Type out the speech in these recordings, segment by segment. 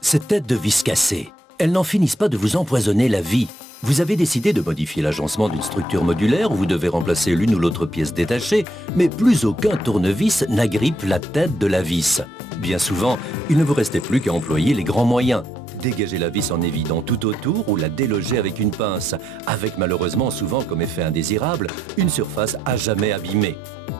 Cette tête de vis cassée, elles n'en finissent pas de vous empoisonner la vie. Vous avez décidé de modifier l'agencement d'une structure modulaire où vous devez remplacer l'une ou l'autre pièce détachée, mais plus aucun tournevis n'agrippe la tête de la vis. Bien souvent, il ne vous restait plus qu'à employer les grands moyens. Dégager la vis en évidant tout autour ou la déloger avec une pince, avec malheureusement souvent comme effet indésirable, une surface à jamais abîmée.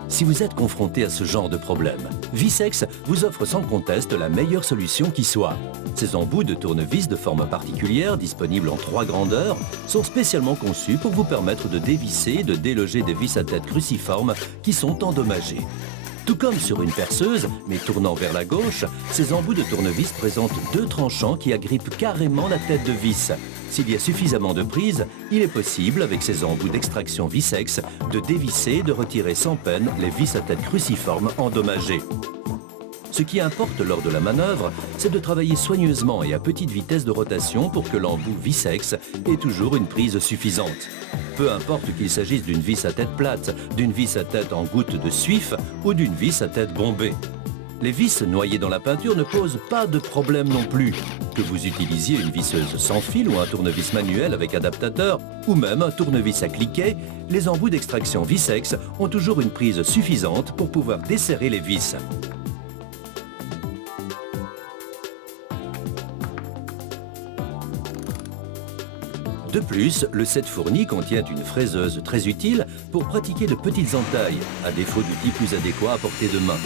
Si vous êtes confronté à ce genre de problème, Visex vous offre sans conteste la meilleure solution qui soit. Ces embouts de tournevis de forme particulière, disponibles en 3 grandeurs, sont spécialement conçus pour vous permettre de dévisser et de déloger des vis à tête cruciforme qui sont endommagées. Tout comme sur une perceuse, mais tournant vers la gauche, ces embouts de tournevis présentent 2 tranchants qui agrippent carrément la tête de vis. S'il y a suffisamment de prise, il est possible, avec ces embouts d'extraction Visex, de dévisser et de retirer sans peine les vis à tête cruciforme endommagées. Ce qui importe lors de la manœuvre, c'est de travailler soigneusement et à petite vitesse de rotation pour que l'embout Visex ait toujours une prise suffisante. Peu importe qu'il s'agisse d'une vis à tête plate, d'une vis à tête en goutte de suif ou d'une vis à tête bombée. Les vis noyées dans la peinture ne posent pas de problème non plus. Que vous utilisiez une visseuse sans fil ou un tournevis manuel avec adaptateur, ou même un tournevis à cliquet, les embouts d'extraction Visex ont toujours une prise suffisante pour pouvoir desserrer les vis. De plus, le set fourni contient une fraiseuse très utile pour pratiquer de petites entailles, à défaut d'outils plus adéquats à portée de main.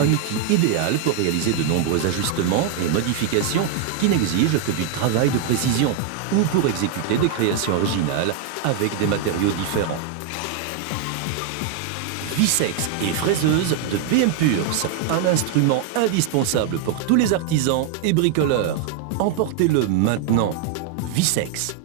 Un outil idéal pour réaliser de nombreux ajustements et modifications qui n'exigent que du travail de précision ou pour exécuter des créations originales avec des matériaux différents. Visex et fraiseuse de PM Purs, un instrument indispensable pour tous les artisans et bricoleurs. Emportez-le maintenant. Visex.